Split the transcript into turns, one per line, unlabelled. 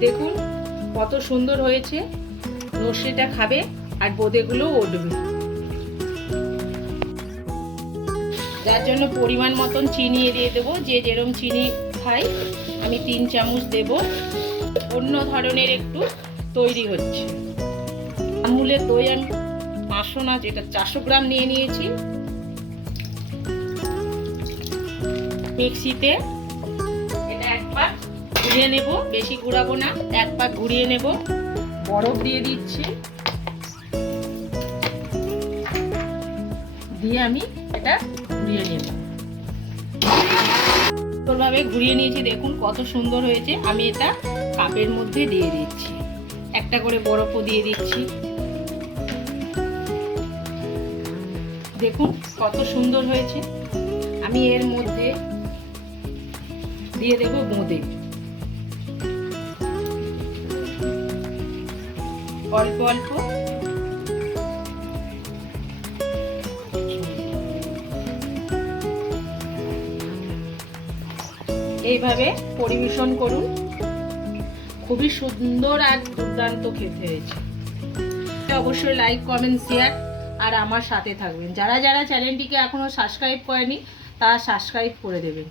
দেখুন, কত সুন্দর হয়েছে। নসেটা খাবে আর বোঁদেগুলো উঠবে যার জন্য পরিমাণ মতন চিনি দিয়ে দেবো। যে যেরম চিনি খাই, আমি তিন চামচ দেব। অন্য ধরনের একটু তৈরি হচ্ছে। আমুলের দই আমি পাঁচশো না যেটা চারশো গ্রাম নিয়ে নিয়েছি। মিক্সিতে ঘুরিয়ে নেব, বেশি ঘুরাবো না, এক পাক ঘুরিয়ে নেব। বরফ দিয়ে দিচ্ছি। দিয়ে আমি এটা ঘুরিয়ে নেব। সুন্দরভাবে ঘুরিয়ে নিয়েছি, দেখুন কত সুন্দর হয়েছে। আমি এটা কাপের মধ্যে দিয়ে দিচ্ছি। একটা করে বরফও দিয়ে দিচ্ছি। দেখুন কত সুন্দর হয়েছে। আমি এর মধ্যে দিয়ে দেব বোঁদে অল্প অল্প। এইভাবে পরিবেশন করুন। খুবই সুন্দর আর দুর্দান্ত খেতে হয়েছে। অবশ্যই লাইক কমেন্ট শেয়ার আর আমার সাথে থাকবেন। যারা যারা চ্যানেলটিকে এখনও সাবস্ক্রাইব করেনি, তারা সাবস্ক্রাইব করে দেবেন।